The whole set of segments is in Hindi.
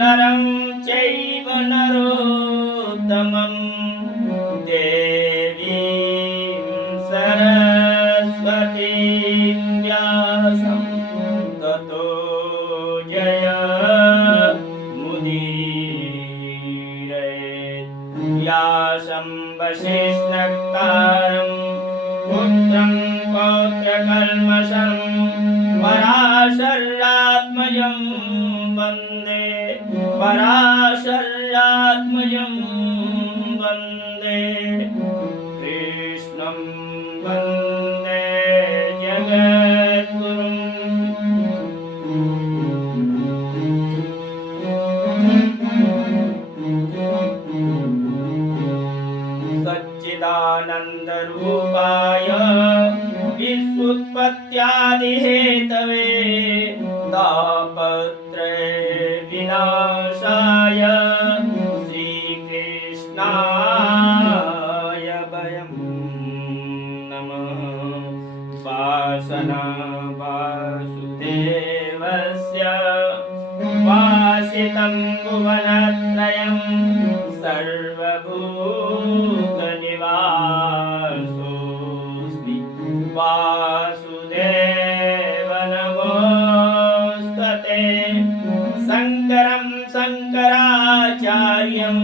नरं चैव नरोत्तमं देवीं सरस्वतीं व्यासं ततो जयमुदीरयेत्। व्यासं वसिष्ठनक्तारं पुत्रं पौत्रकल्मषं पराशर्यात्मजं वन्दे पराशर्यात्मजं वन्दे कृष्णं वन्दे जगद्गुरुम्। सच्चिदानन्दरूपाय विश्वोत्पत्त्यादिहेतवे तापत्रय विनाशाय श्रीकृष्णाय वयं नमः। वासना वासुदेवस्य वासितं भुवनत्रयं सर्वभूतनिवासोऽस्मि वासुदेव नमोस्तते। शङ्करं शङ्कराचार्यं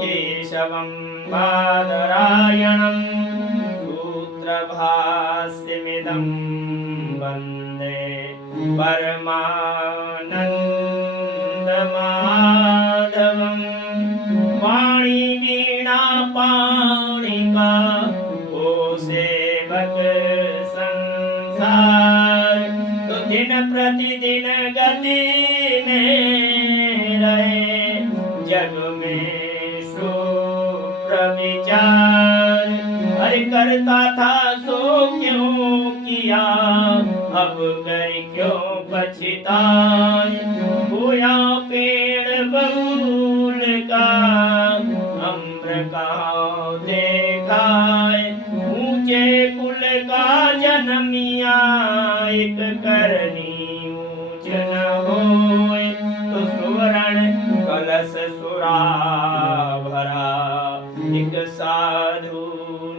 केशवं बादरायणं सूत्रभाष्यमिदं वन्दे परमानन्दमाधवम्। वाणीवीणापाणिका ओ सेवक संसार, तो दिन प्रतिदिन गति में रहे जग में सुप्रविचार। अरे करता था सो क्यों किया, अब कर क्यों पछताए। बोया पेड़ बबूल का अम्र कहाँ देखा, ऊंचे कुल का जन्मिया एक करनी ऊंच न होए। तो सुवर्ण कलश सुरा भरा एक साधु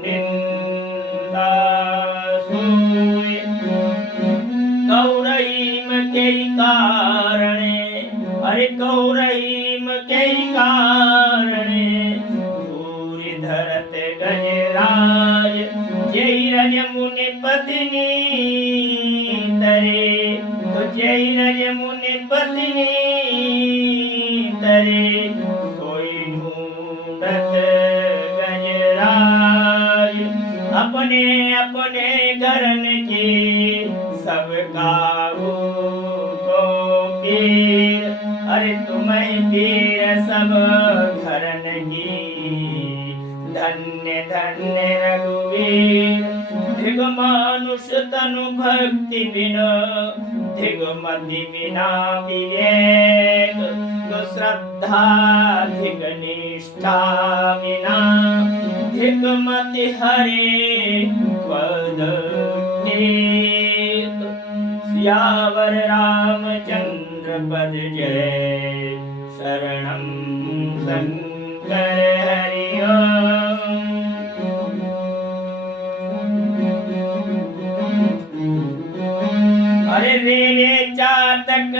निंदा सोए। कौरहीम के कारणे, अरे कौरहीम के कारणे धूरि धरत गजराज। जय रज मुनि पत्नी तरे, तो जय रज मुनि पत्नी तरे कोई ढूंढत गजराज। अपने अपने घरन की सबका को पीर, अरे तुम्हें पीर सब घरन की। धन्य धन्य रघुवीर, धिग मानुष तनु भक्ति बिना, धिग मति बिना विवेक। तो श्रद्धा धिग निष्ठा बिना, धिग मति हरे पद टेक। सियावर रामचंद्र पद जय, शरणं शंकर हरि ओम।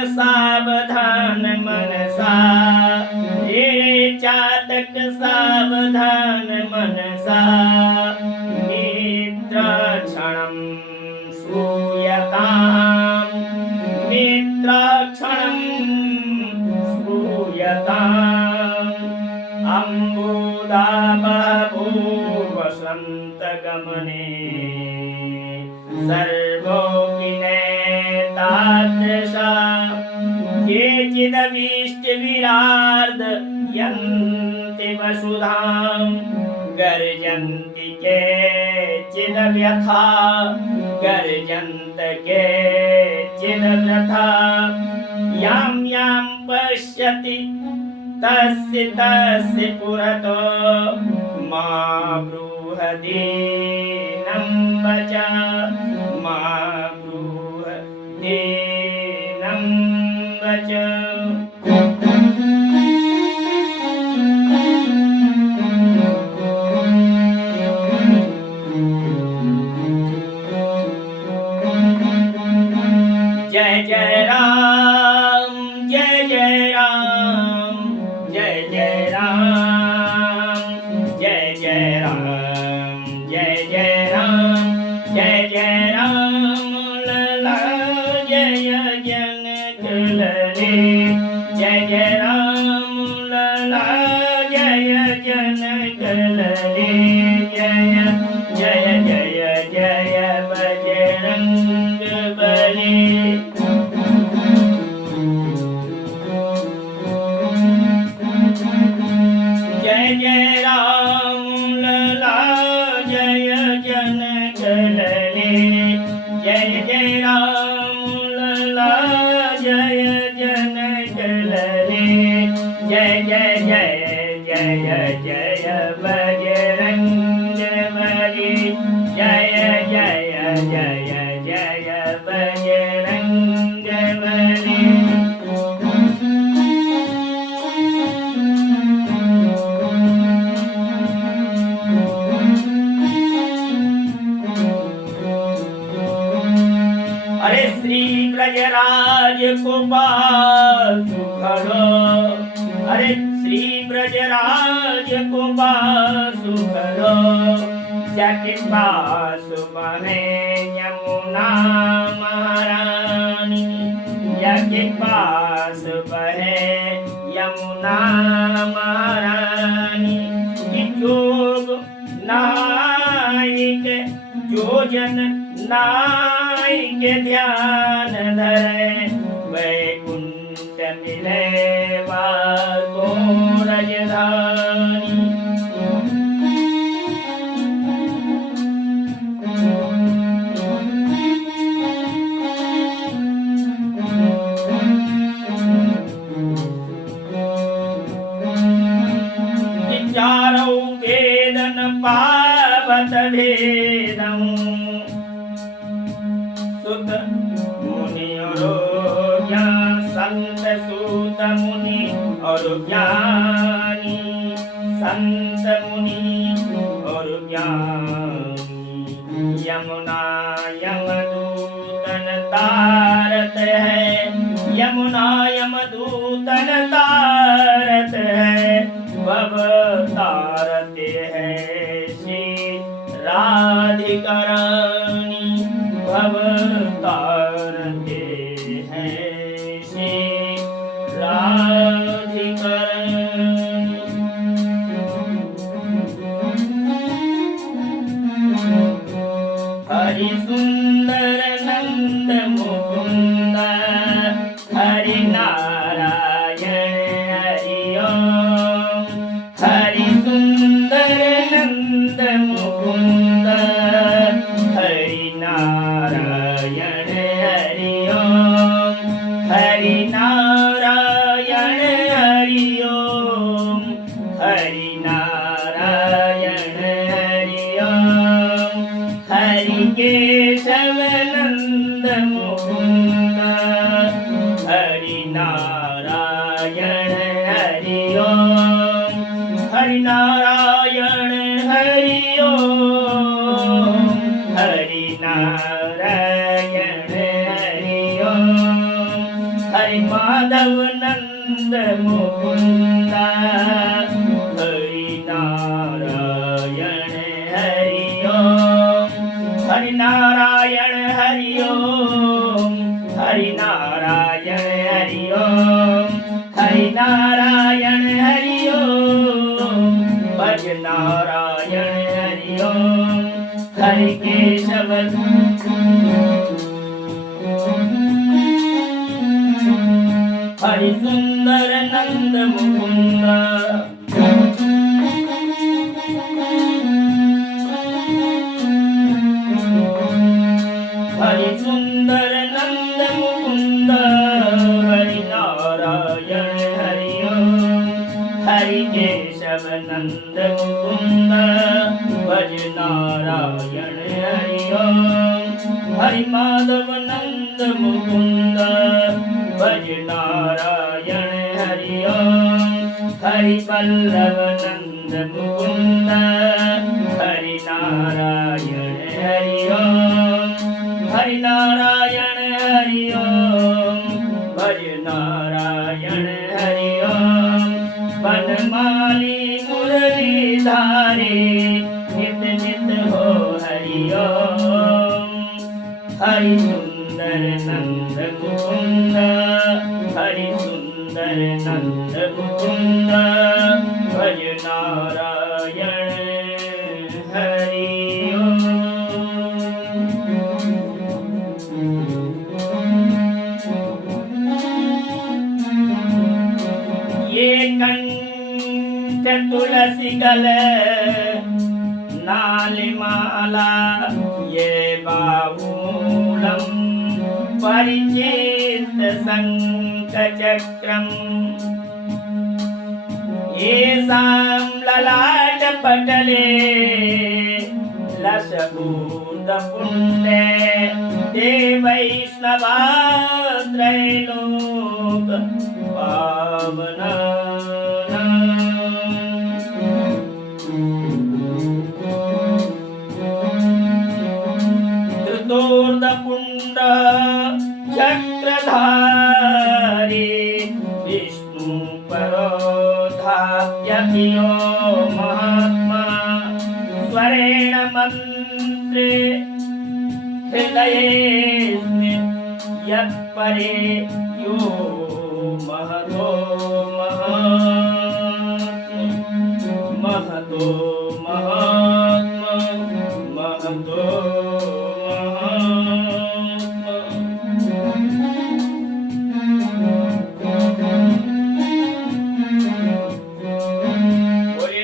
सावधान मनसा, रे चातक सावधान मनसा, मित्रक्षणं श्रूयताम्, मित्रक्षणं श्रूयताम्, अम्बुदाबभूवसन्तगमने सर्वोऽपि नेतादृशा, केचिदभीष्टविरार्दयन्ति वसुधां, गर्जन्ति केचिदव्यथा, गर्जन्त केचिदव्यथा, यां यां पश्यति तस्य तस्य पुरतो, मा ब्रूहदीनं वच, मा ब्रूहदीनं वच। जय जय राम, जय जय राम, जय जय राम, जय जय राम, जय जय राम, जय जय राम, लला जय जनक लरे, जय जय राम, लला जय जनक लरे, जय जय जय जय बजरंग बली। जय जय राम, लला जय जनक लरे, जय जय राम, लला जय जनक लरे, जय जय जय जय जय बजरंग बली, जय जय जय जय बजरंग बली। अरे श्री ब्रजराज गोपाल सुखरो, अरे श्री ब्रजराज गोपाल सुखरो, जाके पास बहे यमुना महारानी, जाके पास बहे यमुना महारानी, कि जोग नायक जो जन नायक ध्यान धरे, वैकुंठ मिले वाको रजधानी। चारों वेदन पावत भेदं, सुत मुनि और ज्ञान, संत सुत मुनि और ज्ञानी, संत मुनि और ज्ञानी, यमुना यमदूतन तारत है, यमुना यमदूतन तारत है, भव तारते है श्री राधिका रानी, भव तारते है श्री राधिका रानी। हरि सुंदर नंद मुकुंद, हरि नारायण हरि ओम, हरि सुंदर नंद मुकुंद, हरि नारायण हरि ओम, हरि नारायण हरि ओम, हरि नारायण हरि ओम, हरि केशव नंद मुकुंद, हरि नारायण हरि ओम, हरि नारायण हरि ओम, हरि नारायण हरि ओम, हरि माधव नंद मुकुंद हरि नारायण हरि ओम हरि नारायण हरि ओम हरि नारायण हरि ओम हरि नारायण हरि ओम भज नारायण हरि ओम हरि केशव हरि सुंदर नंद मुकुंद हरि सुंदर नंद मुकुंद हरि नारायण हरि ओम हरि केशव नंद मुकुंद भज नारायण हरि ओम हरि माधव नंद मुकुंद भज नारायण हरि ओम हरि वल्लभ नंद मुकुंद हरि नारायण हरि ओम हरि नारायण हरि ओम भज नारायण हरि ओम बनमाली मुरलीधारी नित नित हो हरि ओम हरि सुंदर नंद मुकुंद हरि सुंदर नंद मुकुंद भज नारायण हरि ओम ये कंठ तुलसी गल नालिमाला ये बाहूलम परिचित शंखचक्रम येषां ललाट पटले लसभूतपुण्डे ते वैष्णवा त्रैलोक पावना धृतोर्धपुण्ड चक्रधारी विष्णु परोधाप्यभियो महात्मा स्वरेण मन्त्रे हृदयेऽस्मिन् यत्परे यो महतो महतो महात्मा महतो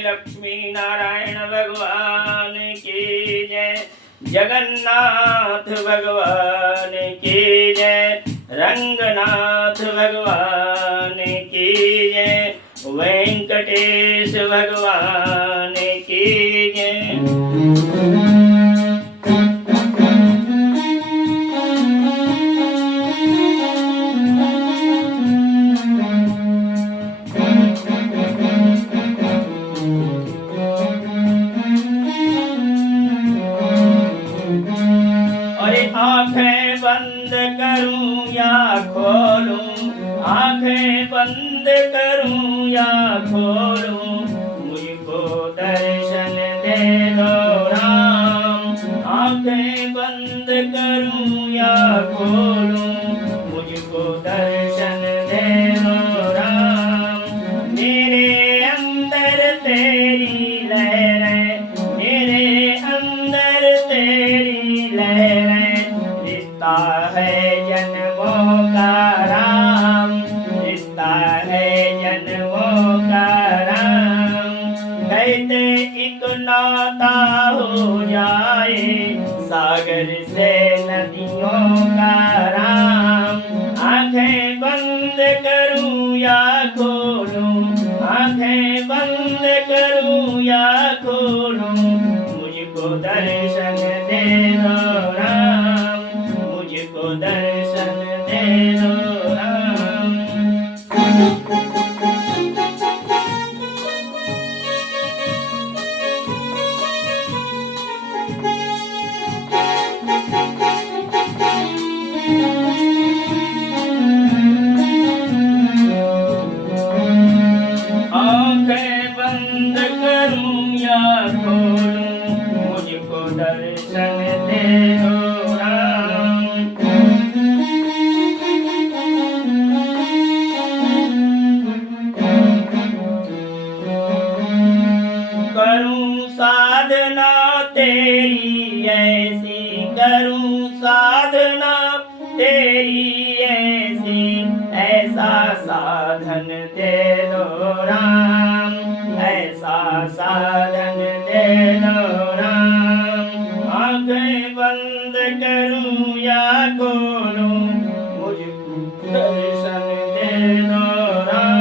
लक्ष्मी नारायण भगवान की जय जगन्नाथ भगवान की जय रंगनाथ भगवान की जय वेंकटेश भगवान की जय आंखें बंद करूं या खोलूं आंखें बंद करूं या खोलूं मुझको दर्शन दे दो राम आंखें बंद करूं या खोलूं मुझको दर्शन दे दो राम मेरे अंदर तेरी लहरें मेरे अंदर तेरी लहरें रिश्ता है जन्मों का राम रिश्ता है जन्मों का राम कहते एक नाता हो जाए सागर से नदियों का राम आंखें बंद करूं या खोलूं आंखें बंद करूं या खोलूं मुझको दर्शन दे दो राम मुझको दर्शन दे दो राम तेरी ऐसी ऐसा साधन दे दो राम, ऐसा साधन दे दो राम। आंखें बंद करूं या खोलूं, मुझको दर्शन दे दो राम।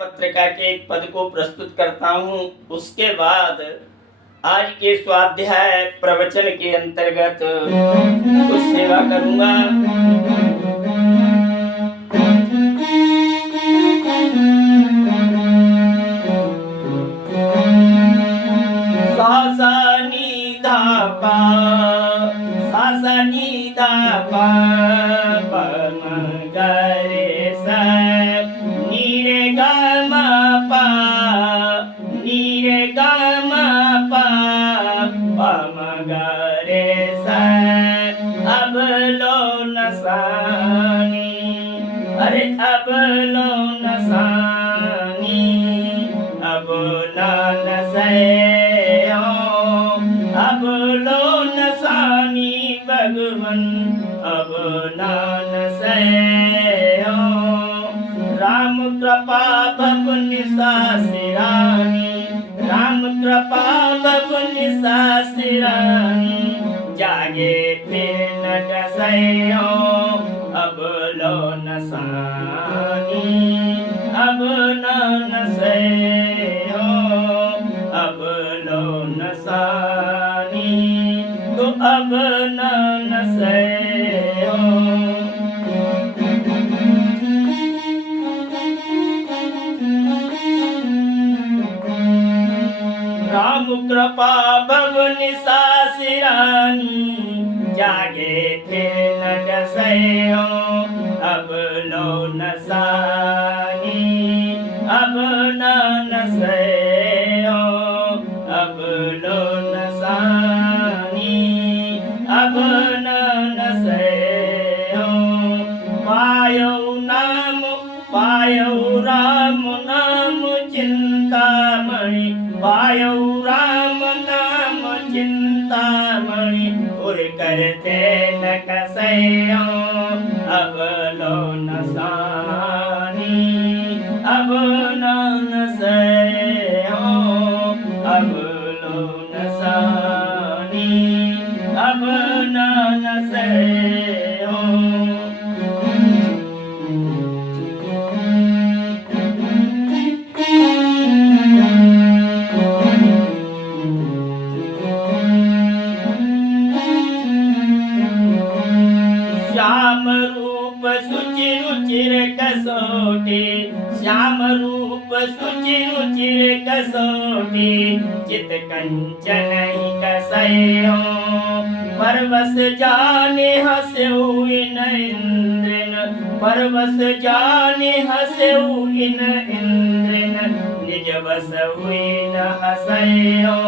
पत्रिका के एक पद को प्रस्तुत करता हूँ। उसके बाद आज के स्वाध्याय प्रवचन के अंतर्गत कुछ सेवा करूँगा। सा नी धा पा, सा नी धा पा, प म ग रे सा, नी रे ग म पा, नी रे ग म पा, प म ग रे सा। अब लो न सानी, अरे अब लो न सानी, अब न से, अब लो न सानी भगवन, अब नान से राम कृपा भवन सासिरानी, राम कृपा भवन सासिरानी, जागे फिर न डसे अब लो न सानी, अब नान से अब लो न सानी, तो अब न से राम कृपा भवन सासिरानी, जागे फिर न डसे अब लो न सानी, अब न से अब लो न सानी, अब न से पायो नाम, पायो राम नाम चिंतामणि, पायो राम नाम चिंतामणि, उर करते न कसे अब लो न सानी, अब न से अब लो न सानी, अब न से श्याम रूप सुचि रुचिर कसोटी, श्याम रूप सुचि रुचिर कसोटी, चित कंचन ही कसयो परवश जाने हस्यु इन इंद्रन, परवश जाने हस्यु इन इंद्रन, निज बस हुई न हसयो,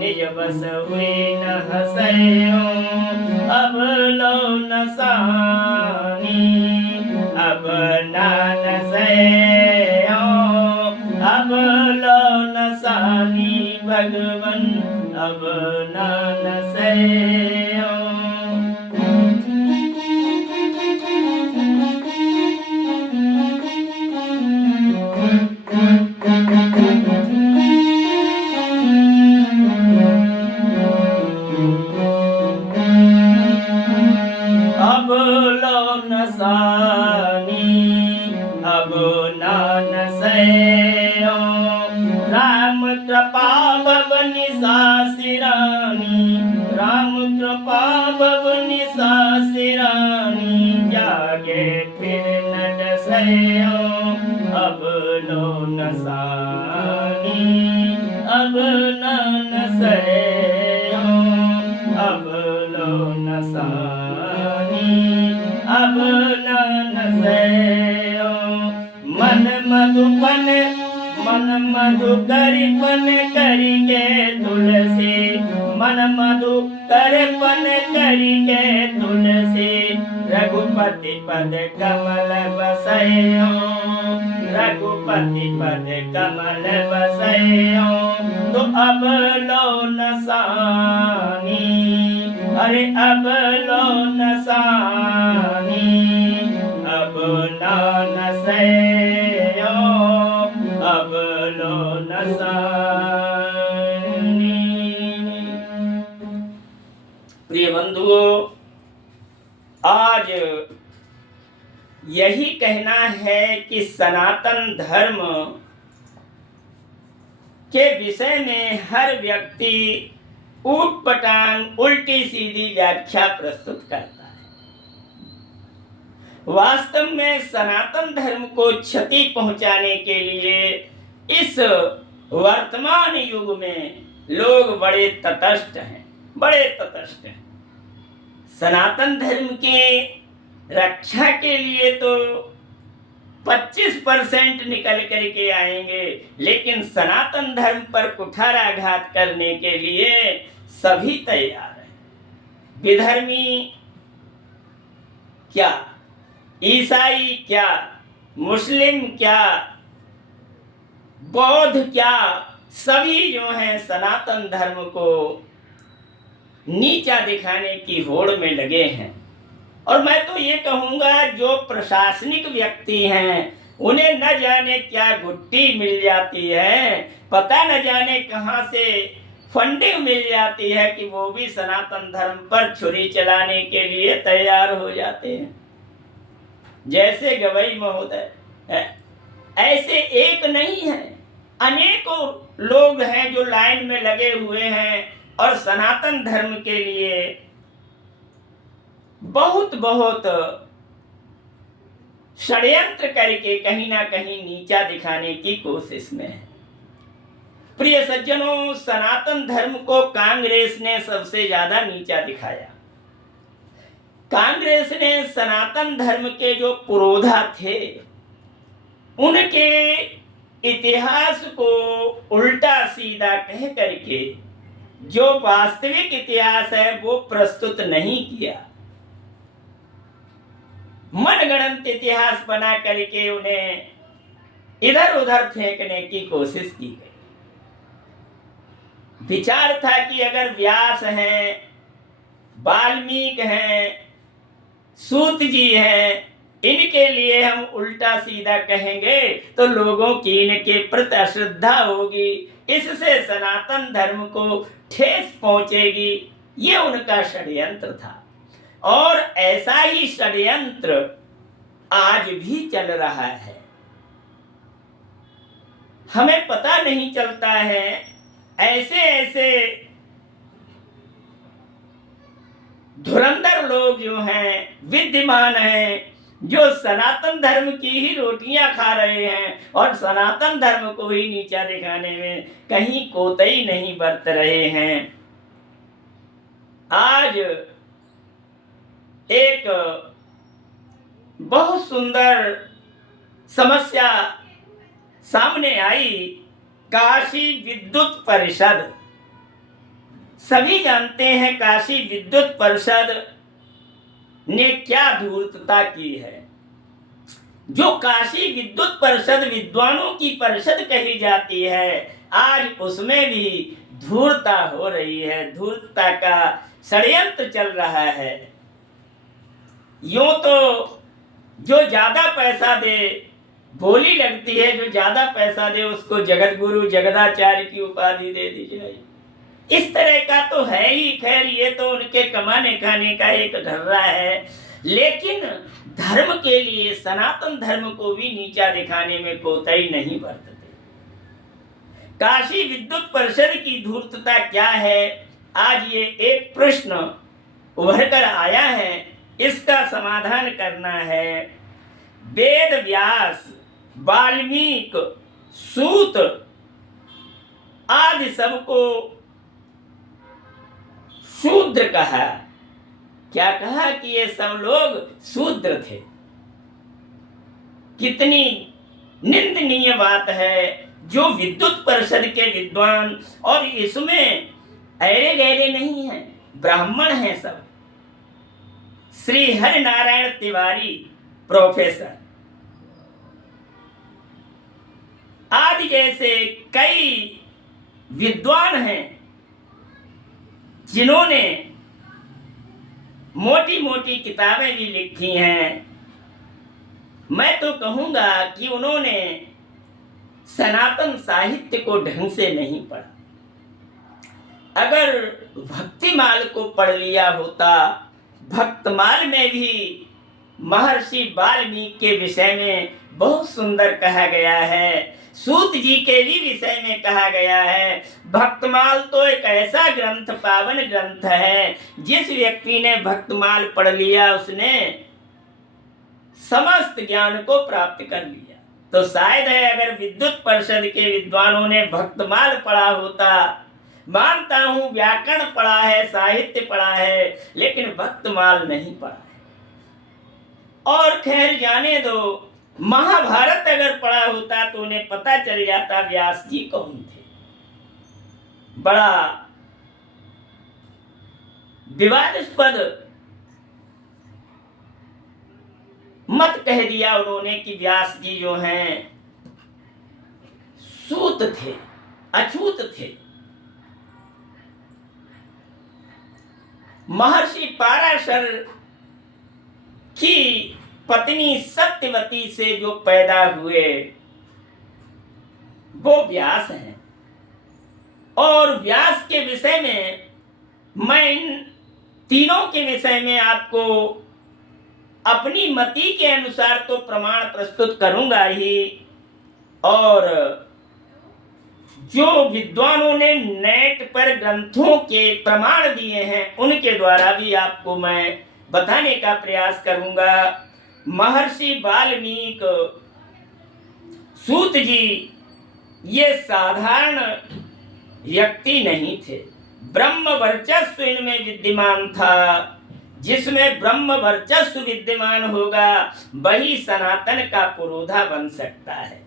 निज बस हुई न हसयो अब लो न सानी, अब न से अब लो न सानी भगवन, अब न से अब लो न सानी, अब न से राम कृपा भवनि सासिरानी, राम कृपा भवनि सासिरानी, जागे फिर न डसे अब लो न सानी, अब न से अब लो न सानी, अब न से मन मधुबन, मन मधुकरपन करिके तुलसी, मन मधुकरपन करिके तुलसी, रघुपति पद कमल बसैयो, रघुपति पद कमल बसैयो। तो अब लो नसानी, अरे अब लो नसानी, अब ना नसैयो, अब लो नसानी। प्रिय बंधुओं, आज यही कहना है कि सनातन धर्म के विषय में हर व्यक्ति ऊटपटांग उल्टी सीधी व्याख्या प्रस्तुत करता है। वास्तव में सनातन धर्म को क्षति पहुंचाने के लिए इस वर्तमान युग में लोग बड़े तटस्थ हैं, बड़े तटस्थ हैं। सनातन धर्म के रक्षा के लिए तो 25% निकल करके आएंगे, लेकिन सनातन धर्म पर कुठाराघात करने के लिए सभी तैयार हैं। विधर्मी क्या, ईसाई क्या, मुस्लिम क्या, बौद्ध क्या, सभी जो हैं सनातन धर्म को नीचा दिखाने की होड़ में लगे हैं। और मैं तो ये कहूँगा, जो प्रशासनिक व्यक्ति हैं उन्हें न जाने क्या गुट्टी मिल जाती है, पता न जाने कहाँ से फंडिंग मिल जाती है कि वो भी सनातन धर्म पर छुरी चलाने के लिए तैयार हो जाते हैं। जैसे गवई महोदय, ऐसे एक नहीं है, अनेकों लोग हैं जो लाइन में लगे हुए हैं और सनातन धर्म के लिए बहुत बहुत षड्यंत्र करके कहीं ना कहीं नीचा दिखाने की कोशिश में है। प्रिय सज्जनों, सनातन धर्म को कांग्रेस ने सबसे ज्यादा नीचा दिखाया। कांग्रेस ने सनातन धर्म के जो पुरोधा थे उनके इतिहास को उल्टा सीधा कह करके जो वास्तविक इतिहास है वो प्रस्तुत नहीं किया। मनगढ़ंत इतिहास बना करके उन्हें इधर उधर फेंकने की कोशिश की गई। विचार था कि अगर व्यास हैं, वाल्मीकि हैं, सूत जी हैं, इनके लिए हम उल्टा सीधा कहेंगे तो लोगों की इनके प्रति अश्रद्धा होगी, इससे सनातन धर्म को ठेस पहुंचेगी। ये उनका षड्यंत्र था और ऐसा ही षड्यंत्र आज भी चल रहा है। हमें पता नहीं चलता है, ऐसे ऐसे धुरंधर लोग जो हैं, विद्यमान हैं, जो सनातन धर्म की ही रोटियां खा रहे हैं और सनातन धर्म को ही नीचा दिखाने में कहीं कोताही नहीं बरत रहे हैं। आज एक बहुत सुंदर समस्या सामने आई, काशी विद्युत परिषद। सभी जानते हैं काशी विद्युत परिषद ने क्या धूर्तता की है। जो काशी विद्युत परिषद विद्वानों की परिषद कही जाती है, आज उसमें भी धूर्तता हो रही है, धूर्तता का षड्यंत्र चल रहा है। यूं तो जो ज्यादा पैसा दे बोली लगती है, जो ज्यादा पैसा दे उसको जगत गुरु जगदाचार्य की उपाधि दे दी जाए। इस तरह का तो है ही। खैर, ये तो उनके कमाने खाने का एक ढर्रा है, लेकिन धर्म के लिए, सनातन धर्म को भी नीचा दिखाने में कोताही नहीं बरतते। काशी विद्युत परिषद की धूर्तता क्या है, आज ये एक प्रश्न उभर कर आया है, इसका समाधान करना है। वेद व्यास, वाल्मीकि, सूत आदि सबको शूद्र कहा। क्या कहा कि ये सब लोग शूद्र थे। कितनी निंदनीय बात है। जो विद्युत परिषद के विद्वान, और इसमें ऐरे गहरे नहीं हैं, ब्राह्मण हैं सब। श्री हरि नारायण तिवारी प्रोफेसर आदि जैसे कई विद्वान हैं जिन्होंने मोटी मोटी किताबें भी लिखी हैं। मैं तो कहूँगा कि उन्होंने सनातन साहित्य को ढंग से नहीं पढ़ा। अगर भक्तिमाल को पढ़ लिया होता, भक्तमाल में भी महर्षि वाल्मीकि के विषय में बहुत सुंदर कहा गया है, सूत जी के भी विषय में कहा गया है। भक्तमाल तो एक ऐसा ग्रंथ, पावन ग्रंथ है, जिस व्यक्ति ने भक्तमाल पढ़ लिया उसने समस्त ज्ञान को प्राप्त कर लिया। तो शायद है अगर विद्युत परिषद के विद्वानों ने भक्तमाल पढ़ा होता, मानता हूं व्याकरण पढ़ा है, साहित्य पढ़ा है, लेकिन भक्तमाल नहीं पढ़ा है। और खैर जाने दो, महाभारत अगर पढ़ा होता तो उन्हें पता चल जाता व्यास जी कौन थे। बड़ा विवादास्पद मत कह दिया उन्होंने कि व्यास जी जो हैं सूत थे, अछूत थे। महर्षि पाराशर की पत्नी सत्यवती से जो पैदा हुए वो व्यास हैं। और व्यास के विषय में मैं इन तीनों के विषय में आपको अपनी मति के अनुसार तो प्रमाण प्रस्तुत करूंगा ही, और जो विद्वानों ने नेट पर ग्रंथों के प्रमाण दिए हैं उनके द्वारा भी आपको मैं बताने का प्रयास करूंगा। महर्षि वाल्मीकि, सूत जी ये साधारण व्यक्ति नहीं थे। ब्रह्म वर्चस्व इनमें विद्यमान था। जिसमें ब्रह्म वर्चस्व विद्यमान होगा वही सनातन का पुरोधा बन सकता है।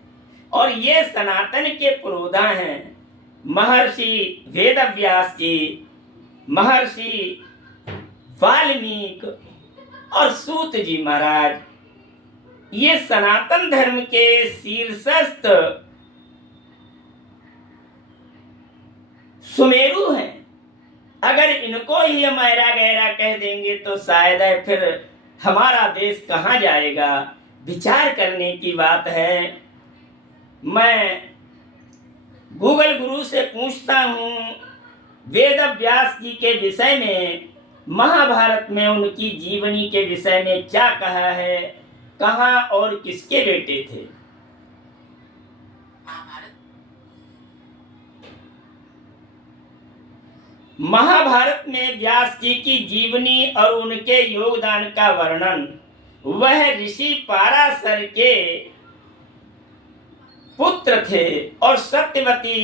और ये सनातन के पुरोधा हैं महर्षि वेदव्यास जी, महर्षि वाल्मीकि और सूत जी महाराज। ये सनातन धर्म के शीर्षस्थ सुमेरु हैं। अगर इनको ही हम ऐरा गहरा कह देंगे तो शायद है फिर हमारा देश कहाँ जाएगा। विचार करने की बात है। मैं गूगल गुरु से पूछता हूँ वेदव्यास जी के विषय में, महाभारत में उनकी जीवनी के विषय में क्या कहा है, कहाँ और किसके बेटे थे। महाभारत में व्यास जी की जीवनी और उनके योगदान का वर्णन वह ऋषि पाराशर के पुत्र थे और सत्यवती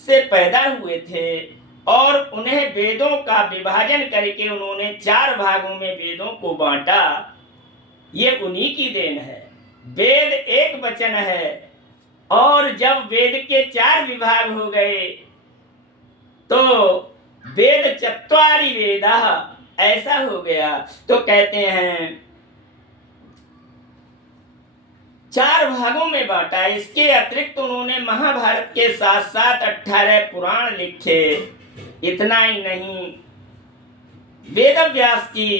से पैदा हुए थे। और उन्हें वेदों का विभाजन करके उन्होंने 4 भागों में वेदों को बांटा। ये उन्हीं की देन है। वेद एक वचन है और जब वेद के 4 विभाग हो गए तो वेद चत्वारि वेदा ऐसा हो गया। तो कहते हैं 4 भागों में बांटा। इसके अतिरिक्त उन्होंने महाभारत के साथ साथ 18 पुराण लिखे। इतना ही नहीं, वेदव्यास जी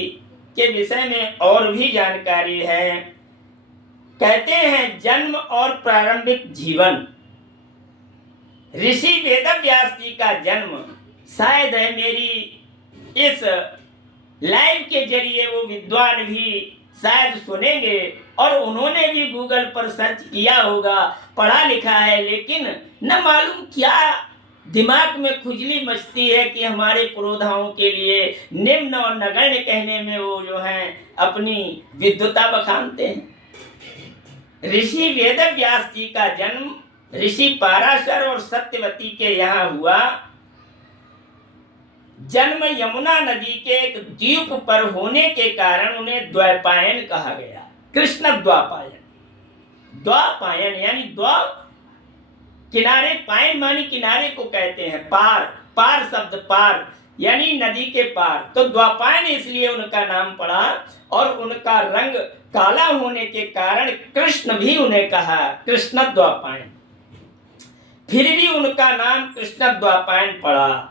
के विषय में और भी जानकारी है। कहते हैं जन्म और प्रारंभिक जीवन। ऋषि वेदव्यास जी का जन्म शायद है मेरी इस लाइव के जरिए वो विद्वान भी शायद सुनेंगे और उन्होंने भी गूगल पर सर्च किया होगा, पढ़ा लिखा है, लेकिन न मालूम क्या दिमाग में खुजली मचती है कि हमारे पुरोधाओं के लिए निम्न और नगण्य कहने में वो जो हैं अपनी विद्वता बखानते हैं। ऋषि वेदव्यास जी का जन्म ऋषि पाराशर और सत्यवती के यहाँ हुआ। जन्म यमुना नदी के एक द्वीप पर होने के कारण उन्हें द्वैपायन कहा गया। कृष्ण द्वापायन, द्वापायन यानी द्वा किनारे, पायन मानी किनारे को कहते हैं, पार, पार शब्द पार यानी नदी के पार। तो द्वापायन इसलिए उनका नाम पड़ा, और उनका रंग काला होने के कारण कृष्ण भी उन्हें कहा कृष्ण द्वापायन, फिर भी उनका नाम कृष्ण द्वापायन पड़ा।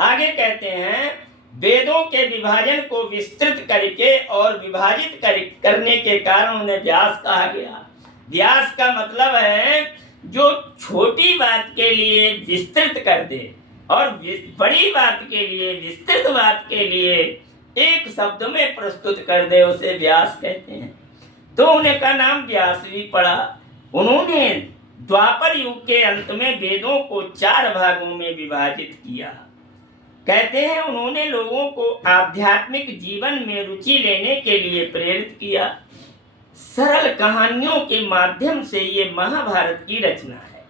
आगे कहते हैं, वेदों के विभाजन को विस्तृत करके और विभाजित करने के कारण उन्हें व्यास कहा गया। व्यास का मतलब है जो छोटी बात के लिए विस्तृत कर दे और बड़ी बात के लिए, विस्तृत बात के लिए एक शब्द में प्रस्तुत कर दे, उसे व्यास कहते हैं। तो उन्हें का नाम व्यास भी पड़ा। उन्होंने द्वापर युग के अंत में वेदों को 4 भागों में विभाजित किया। कहते हैं उन्होंने लोगों को आध्यात्मिक जीवन में रुचि लेने के लिए प्रेरित किया। सरल कहानियों के माध्यम से ये महाभारत की रचना है।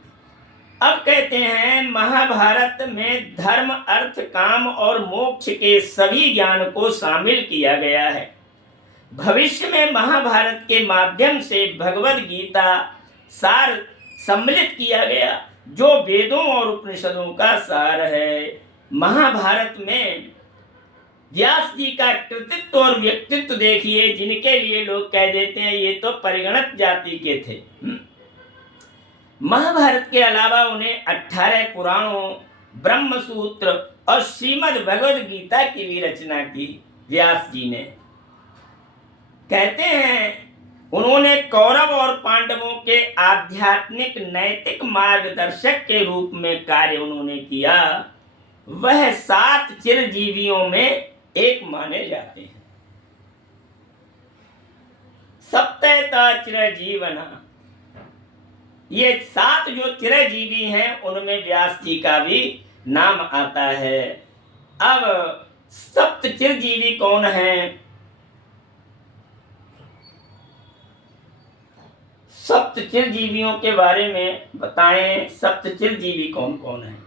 अब कहते हैं, महाभारत में धर्म, अर्थ, काम और मोक्ष के सभी ज्ञान को शामिल किया गया है। भविष्य में महाभारत के माध्यम से भगवद गीता सार सम्मिलित किया गया, जो वेदों और उपनिषदों का सार है। महाभारत में व्यास जी का कृतित्व और व्यक्तित्व देखिए, जिनके लिए लोग कह देते हैं ये तो परिगणित जाति के थे। महाभारत के अलावा उन्हें 18 पुराणों, ब्रह्मसूत्र और श्रीमद् भगवद गीता की भी रचना की व्यास जी ने। कहते हैं उन्होंने कौरव और पांडवों के आध्यात्मिक नैतिक मार्गदर्शक के रूप में कार्य उन्होंने किया। वह 7 चिरजीवियों में एक माने जाते हैं। सप्तैता चिरजीवना, ये 7 जो चिरजीवी हैं उनमें व्यास जी का भी नाम आता है। अब सप्त चिरजीवी कौन हैं? सप्त चिरजीवियों के बारे में बताएं। सप्त चिरजीवी कौन कौन हैं?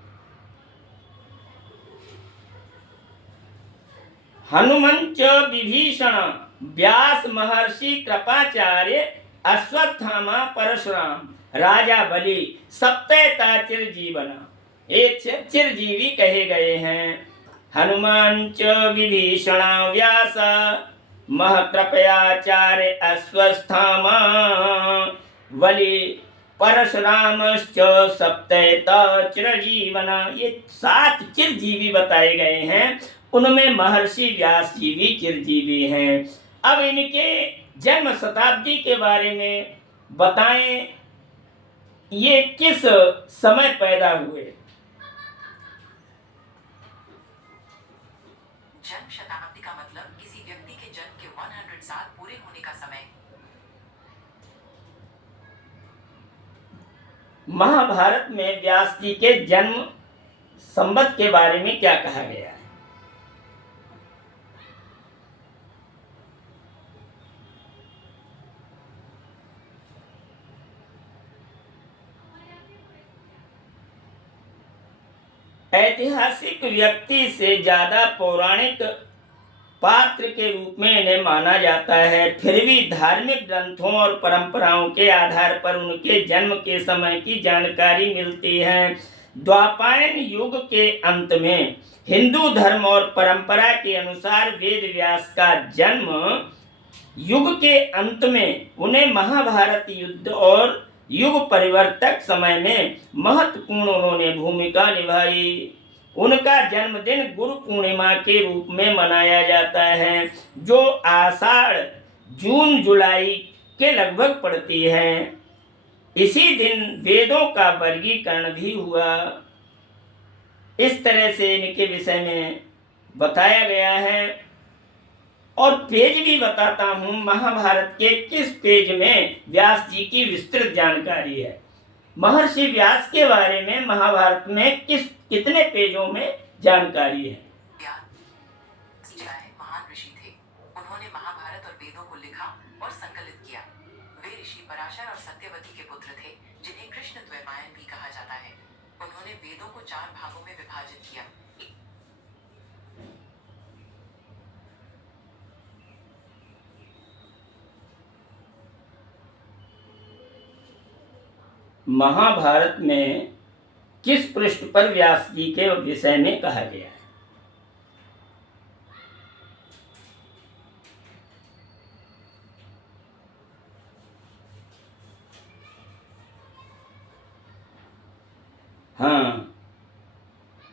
हनुमंच, विभीषण, व्यास महर्षि, कृपाचार्य, अश्वत्थामा, परशुराम, राजा बलि, सप्तैता चिरजीवना, ये चिरजीवी कहे गए हैं। हनुमान च विभीषण व्यास महकृपयाचार्य अश्वत्थामा बलि परशुरामश्च सप्तैता चिरजीवना, ये 7 चिरजीवी बताए गए हैं। उनमें महर्षि व्यास जी भी चिरजीवी हैं। अब इनके जन्म शताब्दी के बारे में बताएं, ये किस समय पैदा हुए? जन्म शताब्दी का मतलब किसी व्यक्ति के जन्म के 100 साल पूरे होने का समय। महाभारत में व्यास जी के जन्म संवत के बारे में क्या कहा गया है? ऐतिहासिक व्यक्ति से ज्यादा पौराणिक पात्र के रूप में इन्हें माना जाता है। फिर भी धार्मिक ग्रंथों और परंपराओं के आधार पर उनके जन्म के समय की जानकारी मिलती है। द्वापायन युग के अंत में हिंदू धर्म और परंपरा के अनुसार वेद व्यास का जन्म युग के अंत में उन्हें महाभारत युद्ध और युग परिवर्तक समय में महत्वपूर्ण उन्होंने भूमिका निभाई। उनका जन्मदिन गुरु पूर्णिमा के रूप में मनाया जाता है, जो आषाढ़, जून, जुलाई के लगभग पड़ती है। इसी दिन वेदों का वर्गीकरण भी हुआ। इस तरह से इनके विषय में बताया गया है। और पेज भी बताता हूँ, महाभारत के किस पेज में व्यास जी की विस्तृत जानकारी है। महर्षि व्यास के बारे में महाभारत में कितने पेजों में जानकारी है? महान ऋषि थे। उन्होंने महाभारत और वेदों को लिखा और संकलित किया। वे ऋषि पराशर और सत्यवती के पुत्र थे, जिन्हें कृष्ण द्वैपायन भी कहा जाता है। उन्होंने वेदों को 4 भागों में विभाजित किया। महाभारत में किस पृष्ठ पर व्यास जी के विषय में कहा गया है? हाँ,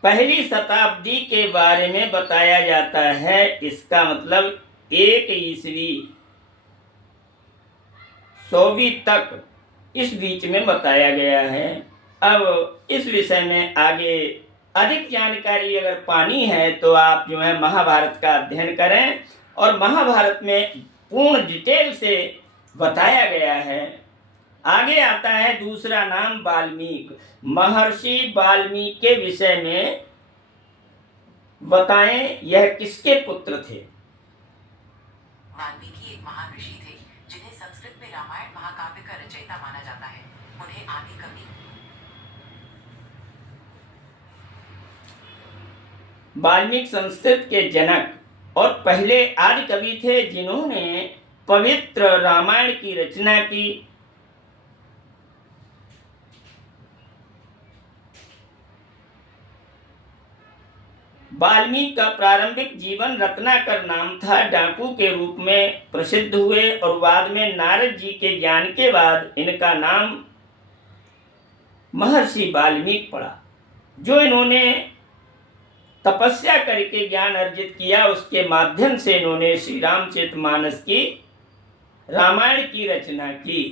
पहली शताब्दी के बारे में बताया जाता है। इसका मतलब 1 ईस्वी 100वीं तक इस बीच में बताया गया है। अब इस विषय में आगे अधिक जानकारी अगर पानी है तो आप जो है महाभारत का अध्ययन करें, और महाभारत में पूर्ण डिटेल से बताया गया है। आगे आता है दूसरा नाम वाल्मीकि। महर्षि वाल्मीकि के विषय में बताएं, यह किसके पुत्र थे? वाल्मीकि एक महान ऋषि थे जिन्हें संस्कृत में रामायण महाकाव्य का रचयिता माना जाता है। उन्हें आदि कवि वाल्मीकि संस्कृत के जनक और पहले आदि कवि थे, जिन्होंने पवित्र रामायण की रचना की। वाल्मीकि का प्रारंभिक जीवन रत्नाकर नाम था। डाकू के रूप में प्रसिद्ध हुए और बाद में नारद जी के ज्ञान के बाद इनका नाम महर्षि वाल्मीकि पड़ा। जो इन्होंने तपस्या करके ज्ञान अर्जित किया, उसके माध्यम से इन्होंने श्री रामचरितमानस की रामायण की रचना की,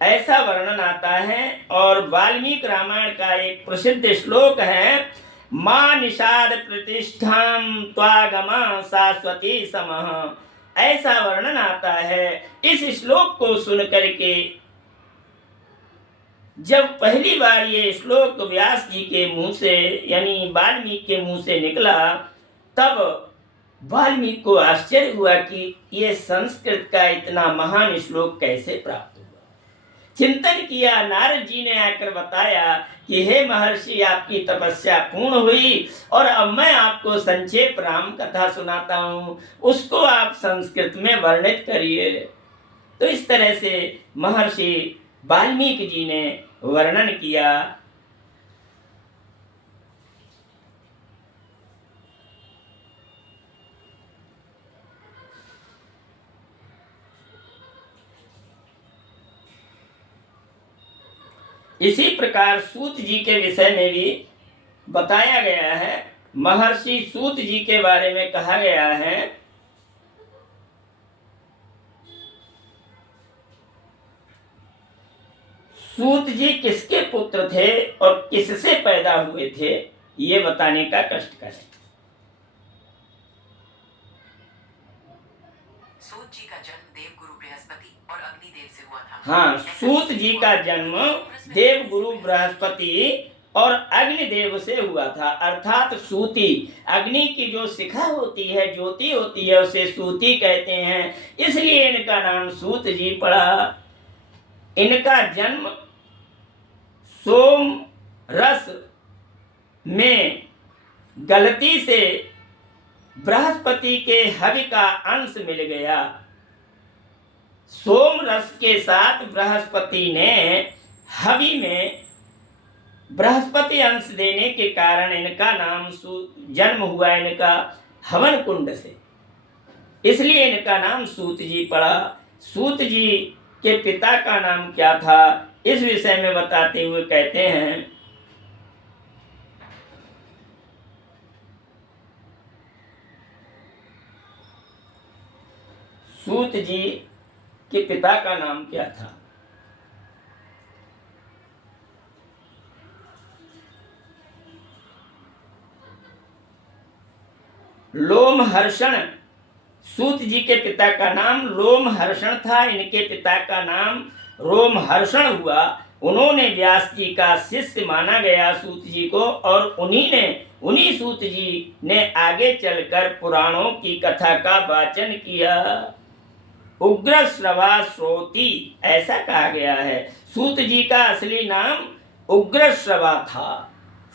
ऐसा वर्णन आता है। और वाल्मीकि रामायण का एक प्रसिद्ध श्लोक है, मां निषाद प्रतिष्ठाम त्वागमा शाश्वती समः, ऐसा वर्णन आता है। इस श्लोक को सुन करके जब पहली बार ये श्लोक व्यास जी के मुंह से यानी वाल्मीकि के मुंह से निकला, तब वाल्मीकि को आश्चर्य हुआ कि ये संस्कृत का इतना महान श्लोक कैसे प्राप्त हुआ। चिंतन किया, नारद जी ने आकर बताया कि हे महर्षि, आपकी तपस्या पूर्ण हुई और अब मैं आपको संक्षेप राम कथा सुनाता हूँ, उसको आप संस्कृत में वर्णित करिए। तो इस तरह से महर्षि वाल्मीकि जी ने वर्णन किया। इसी प्रकार सूत जी के विषय में भी बताया गया है। महर्षि सूत जी के बारे में कहा गया है, सूत जी किसके पुत्र थे और किससे पैदा हुए थे, ये बताने का कष्ट करें। सूत जी का जन्म देव गुरु बृहस्पति और अग्निदेव से हुआ था। हाँ, सूत जी का जन्म देव गुरु बृहस्पति और अग्निदेव से हुआ था। अर्थात सूती, अग्नि की जो शिखा होती है, ज्योति होती है, उसे सूती कहते हैं, इसलिए इनका नाम सूत जी पड़ा। इनका जन्म सोम रस में गलती से बृहस्पति के हवि का अंश मिल गया। सोम रस के साथ बृहस्पति ने हवि में बृहस्पति अंश देने के कारण इनका नाम जन्म हुआ इनका हवन कुंड से, इसलिए इनका नाम सूत जी पड़ा। सूत जी के पिता का नाम क्या था, इस विषय में बताते हुए कहते हैं, सूत जी के पिता का नाम क्या था? लोमहर्षण। सूत जी के पिता का नाम लोमहर्षण था। इनके पिता का नाम रोमहर्षण हुआ। उन्होंने व्यास जी का शिष्य माना गया सूत जी को, और उन्हीं सूत जी ने आगे चलकर पुराणों की कथा का वाचन किया। उग्र श्रवा श्रोती ऐसा कहा गया है। सूत जी का असली नाम उग्र श्रवा था,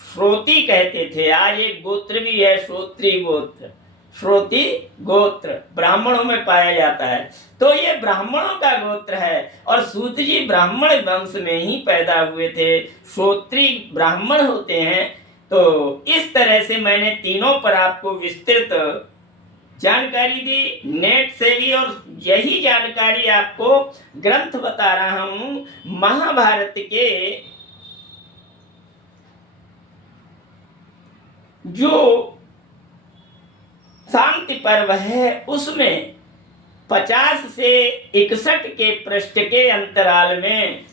श्रोती कहते थे। आज एक गोत्र भी है, श्रोत्री गोत्र, श्रोति गोत्र ब्राह्मणों में पाया जाता है। तो ये ब्राह्मणों का गोत्र है और सूत जी ब्राह्मण वंश में ही पैदा हुए थे, श्रोत्री ब्राह्मण होते हैं। तो इस तरह से मैंने तीनों पर आपको विस्तृत जानकारी दी नेट से भी, और यही जानकारी आपको ग्रंथ बता रहा हूं। महाभारत के जो शांति पर्व है उसमें 50 से 61 के पृष्ठ के अंतराल में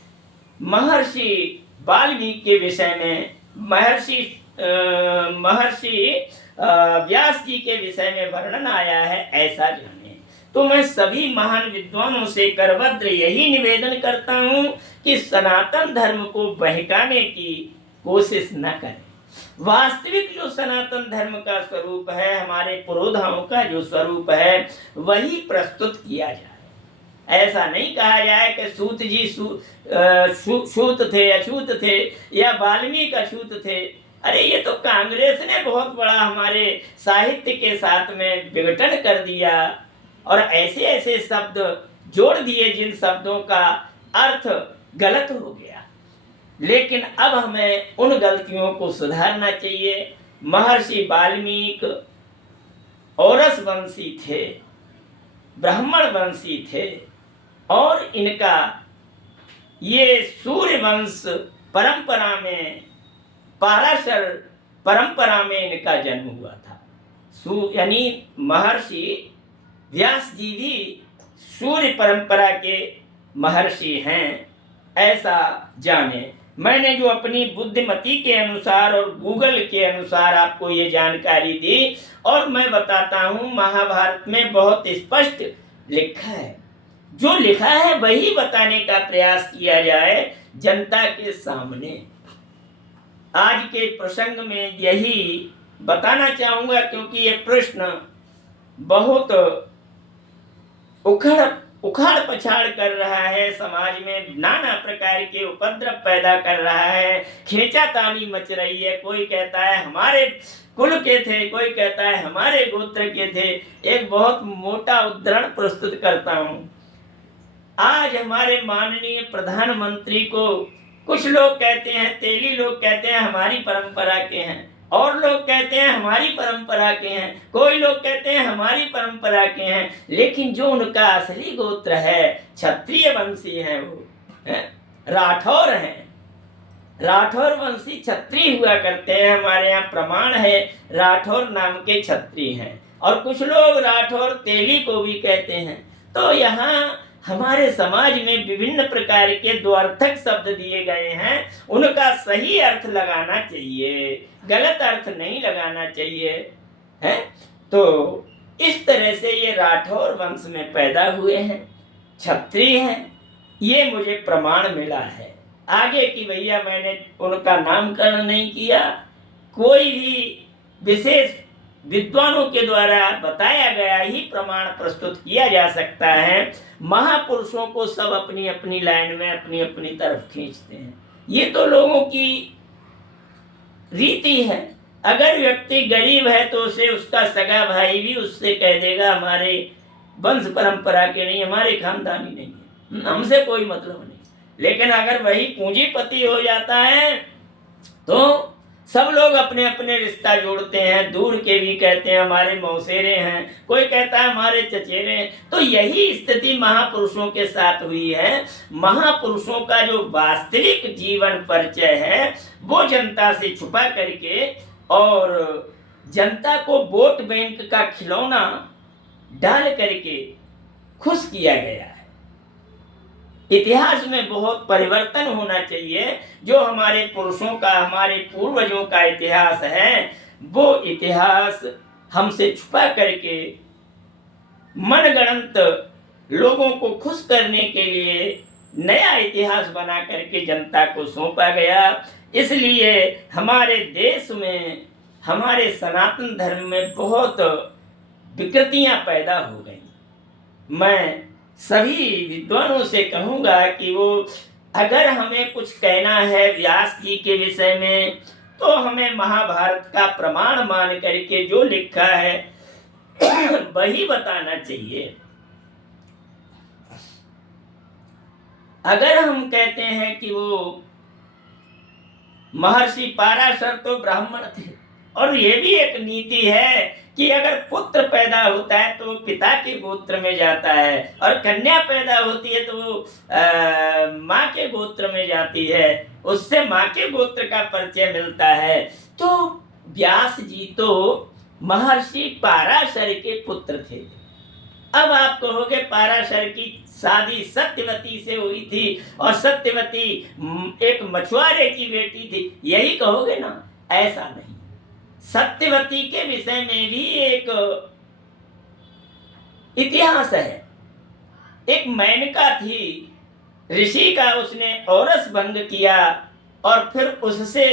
महर्षि वाल्मीकि के विषय में, महर्षि व्यास जी के विषय में वर्णन आया है, ऐसा जाने। तो मैं सभी महान विद्वानों से करभद्र यही निवेदन करता हूं कि सनातन धर्म को बहकाने की कोशिश न करें। वास्तविक जो सनातन धर्म का स्वरूप है, हमारे पुरोधाओं का जो स्वरूप है, वही प्रस्तुत किया जाए। ऐसा नहीं कहा जाए कि सूत जी छूत थे, अछूत थे, या वाल्मीकि अछूत थे। अरे ये तो कांग्रेस ने बहुत बड़ा हमारे साहित्य के साथ में विघटन कर दिया और ऐसे ऐसे शब्द जोड़ दिए जिन शब्दों का अर्थ गलत हो गया। लेकिन अब हमें उन गलतियों को सुधारना चाहिए। महर्षि वाल्मीकि औरस वंशी थे, ब्राह्मण वंशी थे, और इनका ये सूर्य वंश परंपरा में, पाराशर परंपरा में इनका जन्म हुआ था। यानी महर्षि व्यास जी भी सूर्य परंपरा के महर्षि हैं, ऐसा जाने। मैंने जो अपनी बुद्धिमती के अनुसार और गूगल के अनुसार आपको ये जानकारी दी, और मैं बताता हूँ महाभारत में बहुत स्पष्ट लिखा है। जो लिखा है वही बताने का प्रयास किया जाए जनता के सामने। आज के प्रसंग में यही बताना चाहूँगा, क्योंकि ये प्रश्न बहुत उखाड़ पछाड़ कर रहा है, समाज में नाना प्रकार के उपद्रव पैदा कर रहा है, खींचातानी मच रही है। कोई कहता है हमारे कुल के थे, कोई कहता है हमारे गोत्र के थे। एक बहुत मोटा उद्धरण प्रस्तुत करता हूँ। आज हमारे माननीय प्रधानमंत्री को कुछ लोग कहते हैं, तेली लोग कहते हैं हमारी परंपरा के हैं, और लोग कहते हैं हमारी परंपरा के हैं, कोई लोग कहते हैं हमारी परंपरा के हैं, लेकिन जो उनका असली गोत्र है क्षत्रिय वंशी है, वो है राठौर हैं। राठौर वंशी क्षत्रिय हुआ करते हैं। हमारे यहाँ प्रमाण है राठौर नाम के क्षत्रिय हैं, और कुछ लोग राठौर तेली को भी कहते हैं। तो यहाँ हमारे समाज में विभिन्न प्रकार के द्व्यर्थक शब्द दिए गए हैं, उनका सही अर्थ लगाना चाहिए, गलत अर्थ नहीं लगाना चाहिए है। तो इस तरह से ये राठौर वंश में पैदा हुए हैं, क्षत्रिय हैं, ये मुझे प्रमाण मिला है। आगे की भैया मैंने उनका नामकरण नहीं किया, कोई भी विशेष विद्वानों के द्वारा बताया गया ही प्रमाण प्रस्तुत किया जा सकता है। महापुरुषों को सब अपनी अपनी लाइन में अपनी अपनी तरफ खींचते हैं, ये तो लोगों की रीति है। अगर व्यक्ति गरीब है तो उसे उसका सगा भाई भी उससे कह देगा हमारे वंश परंपरा के नहीं, हमारे खानदानी नहीं है, हमसे कोई मतलब नहीं। लेकिन अगर वही पूंजीपति हो जाता है तो सब लोग अपने अपने रिश्ता जोड़ते हैं, दूर के भी कहते हैं हमारे मौसेरे हैं, कोई कहता है हमारे चचेरे हैं। तो यही स्थिति महापुरुषों के साथ हुई है। महापुरुषों का जो वास्तविक जीवन परिचय है वो जनता से छुपा करके और जनता को वोट बैंक का खिलौना डाल करके खुश किया गया है। इतिहास में बहुत परिवर्तन होना चाहिए। जो हमारे पुरुषों का, हमारे पूर्वजों का इतिहास है, वो इतिहास हमसे छुपा करके मनगढ़ंत लोगों को खुश करने के लिए नया इतिहास बना करके जनता को सौंपा गया। इसलिए हमारे देश में, हमारे सनातन धर्म में बहुत विकृतियां पैदा हो गई। मैं सभी विद्वानों से कहूँगा कि वो अगर हमें कुछ कहना है व्यास जी के विषय में तो हमें महाभारत का प्रमाण मान करके जो लिखा है वही बताना चाहिए। अगर हम कहते हैं कि वो महर्षि पाराशर तो ब्राह्मण थे, और ये भी एक नीति है कि अगर पुत्र पैदा होता है तो वो पिता के गोत्र में जाता है, और कन्या पैदा होती है तो वो माँ के गोत्र में जाती है, उससे माँ के गोत्र का परिचय मिलता है। तो व्यास जी तो महर्षि पाराशर के पुत्र थे। अब आप कहोगे पाराशर की शादी सत्यवती से हुई थी, और सत्यवती एक मछुआरे की बेटी थी, यही कहोगे ना? ऐसा नहीं। सत्यवती के विषय में भी एक इतिहास है। एक मेनका थी, ऋषि का उसने औरस भंग किया, और फिर उससे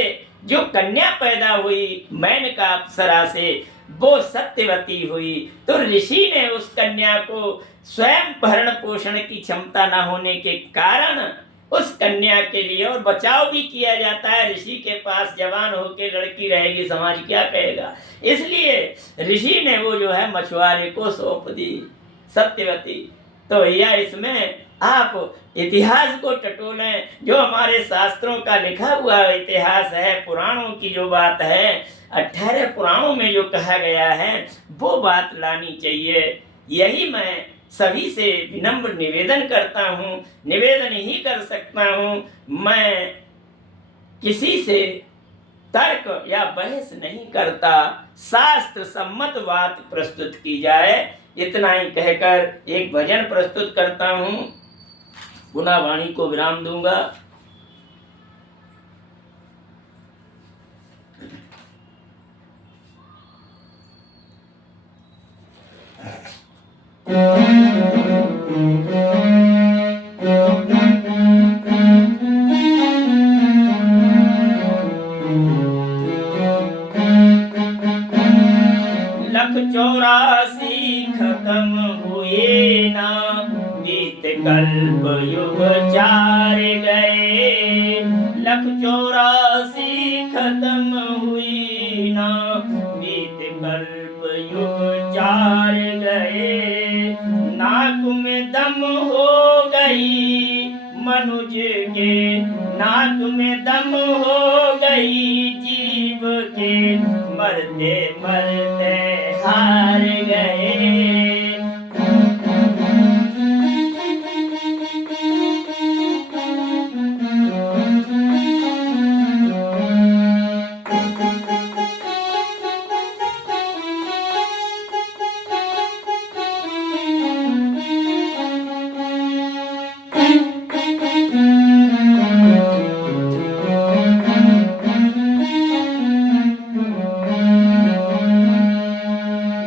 जो कन्या पैदा हुई मेनका अप्सरा से, वो सत्यवती हुई। तो ऋषि ने उस कन्या को स्वयं भरण पोषण की क्षमता न होने के कारण उस कन्या के लिए, और बचाव भी किया जाता है, ऋषि के पास जवान होके लड़की रहेगी, समाज क्या कहेगा, इसलिए ऋषि ने वो जो है मछुआरे को सौंप दी, सत्यवती। तो भैया इसमें आप इतिहास को टटोलें, जो हमारे शास्त्रों का लिखा हुआ इतिहास है, पुराणों की जो बात है, 18 पुराणों में जो कहा गया है, वो बात लानी चाहिए। यही मैं सभी से विनम्र निवेदन करता हूँ, निवेदन ही कर सकता हूँ। मैं किसी से तर्क या बहस नहीं करता, शास्त्र सम्मत बात प्रस्तुत की जाए, इतना ही कहकर एक भजन प्रस्तुत करता हूँ, पुनः वाणी को विराम दूंगा। लख 84 खत्म हुए ना, बीत कल्प युग 4 गए। लख 84 खत्म हुई ना, बीत कल्प युग 4 गए। नाक में दम हो गई मनुज के, नाक में दम हो गई जीव के, मरते मरते हार गए।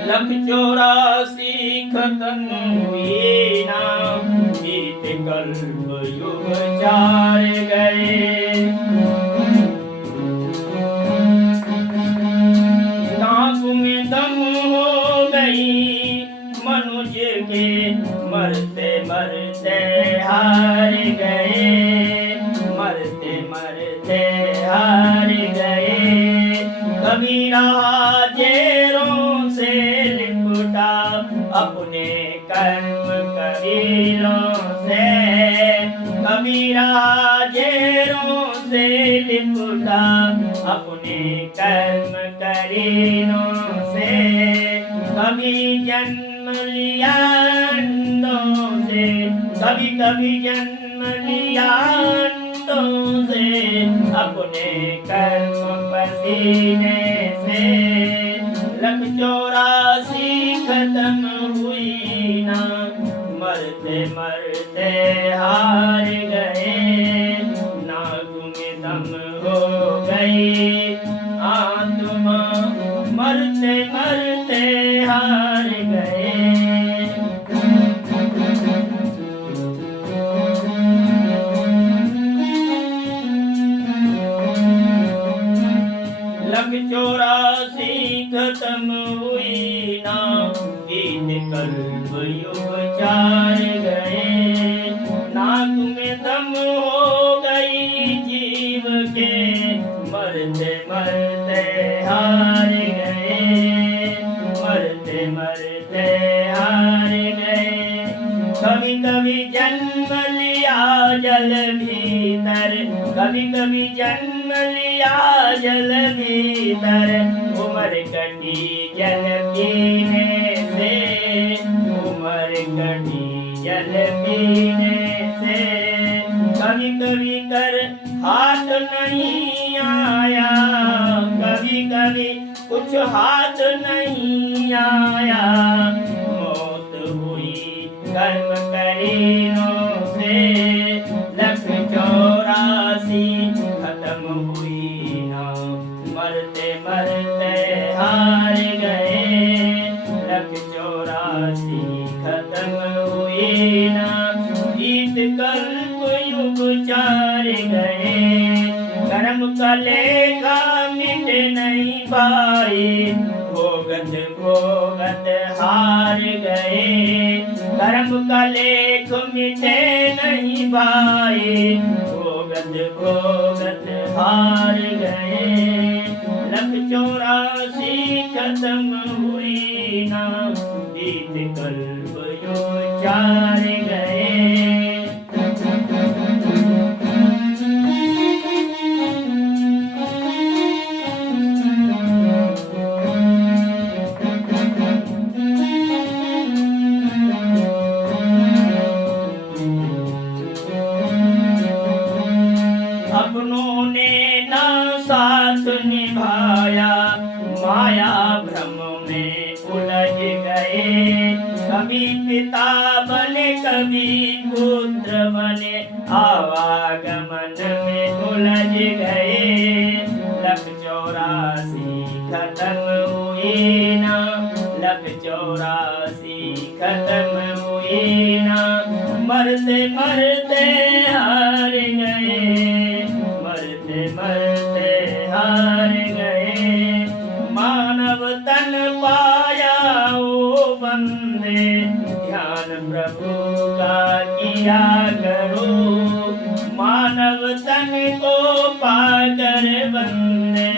लख 84 खत्म हुए ना, बीत कल्प युग 4 गए। नाक में दम हो गई मनुज के, मरते मरते हार गए, मरते मरते हार गए। कबीरा जेरों से लिपटा, अपने कर्म कबीरों से, कबीरा जेरों से लिपटा, अपने कर्म करीनों से। कभी जन्म लिया अंडों से, कभी कभी जन्म लिया अंडों से, अपने कर्म पसीने से। लख 84 खत्म हुई ना, मरते मरते हार गए। नाक में दम हो गई आत्मा, मरते मरते हार गए। लख 84 खत्म हुई ना, बीत कल्प युग 4 गए। नाक में दम हो गई जीव के, मरते मरते हार गए, मरते मरते कभी कभी जन्म लिया जल भीतर, उम्र कटी जल पीने से, उम्र कटी जल पीने से। कभी कभी कर हाथ नहीं आया, कभी कभी कुछ हाथ नहीं आया, मौत हुई कर्म करीनों से। 184 खत्म हुई ना, मरते मरते हार गए। 184 खत्म हुई ना, बीत कल्प युग चार गए। कर्म का लेखा मिट नहीं पाए, भोगत भोगत हार गए। कर्म का लेख मिटे नहीं पाए, भोगत भोगत हार गए। 184 खत्म हुई ना, बीत कल्प युग चार गए। अपनों ने ना साथ निभाया, माया भ्रम में उलझ गए। कभी पिता बने कभी पुत्र बने, आवागमन में उलझ गए। 184 खत्म हुई ना, 184 खत्म हुई ना, मरते मरते हार गए, मरते मरते हार गए। मानव तन पाया ओ बंदे, ध्यान प्रभु का किया करो। मानव तन को पाकर बंदे,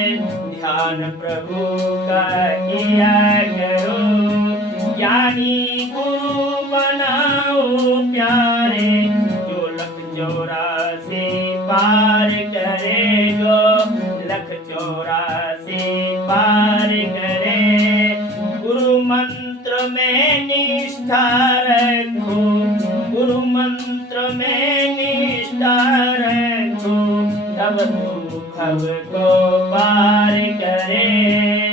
ध्यान प्रभु का किया करो। ज्ञानी गुरु बनाओ प्यारे, जो 184 पार करेगो, 184 पार करे। गुरु मंत्र में निष्ठा रखो, गुरु मंत्र में निष्ठा रखो, तब तू भव को पार करे,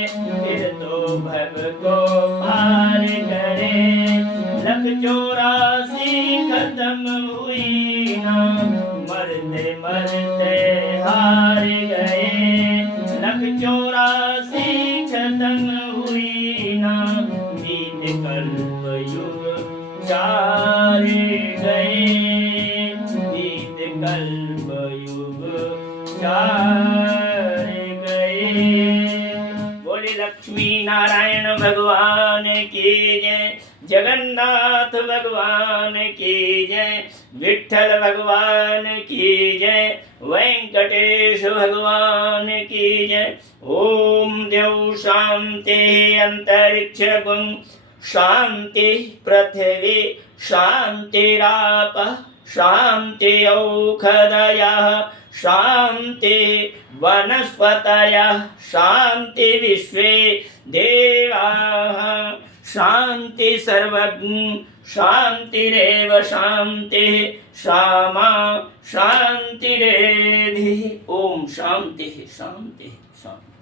फिर तो भव को पार करे। 184 खत्म हुई ना, मरते मरते हार गए। 184 खत्म हुई ना, बीत कल्प युग चार गए, बीत कल्प युग चार गए। बोले लक्ष्मी नारायण भगवान की जय, जगन्नाथ भगवान की जय, विठ्ठल भगवान की जय, वेंकटेश भगवान की जय। ओम देव शांति अंतरिक्ष गुं, शांति पृथ्वी शांतिराप, शांति औषधयः, शांति वनस्पतयः, शांति विश्वे देवाः, शांति सर्वज्ञ, शांतिरेव शांति, क्षमा शांतिरेधि। ओम शांति शांति शांति।